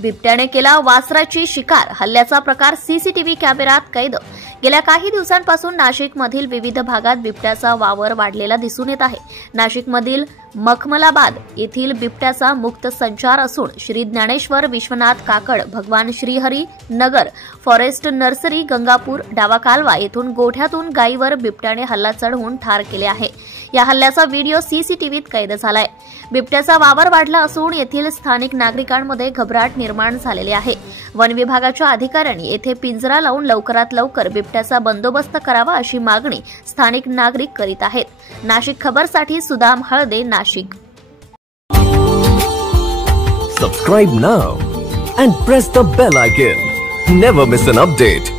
बिबट्याने केला वासराची शिकार, हल्ल्याचा प्रकार सीसीटीव्ही कॅमेऱ्यात कैद। गेल्या काही दिवसांपासून नाशिकमधील विविध भागात बिबट्याचा वावर वाढलेला दिसून येत आहे। नाशिकमधील मखमलाबाद येथील बिबट्याचा मुक्त संचार असून श्री ज्ञानेश्वर विश्वनाथ काकड, भगवान श्रीहरी नगर, फॉरेस्ट नर्सरी, गंगापूर, डावा कालवा येथून गोठ्यातून गायीवर बिबट्याने हल्ला चढवून ठार केले आहे। या हल्ल्याचा व्हिडिओ सीसीटीव्हीत कैद झालाय। बिबट्याचा वावर वाढला असून येथील स्थानिक नागरिकांमध्ये घबराट निर्माण झालेली आहे। वन विभागाच्या अधिकाऱ्यांनी येथे पिंजरा लावून लवकरात लवकर बिबट्याचा बंदोबस्त करावा अशी मागणी स्थानिक नागरिक करीत आहेत। Nashik खबरसाठी Sudam हळदे, Nashik. Subscribe now and press the bell icon. Never miss an update.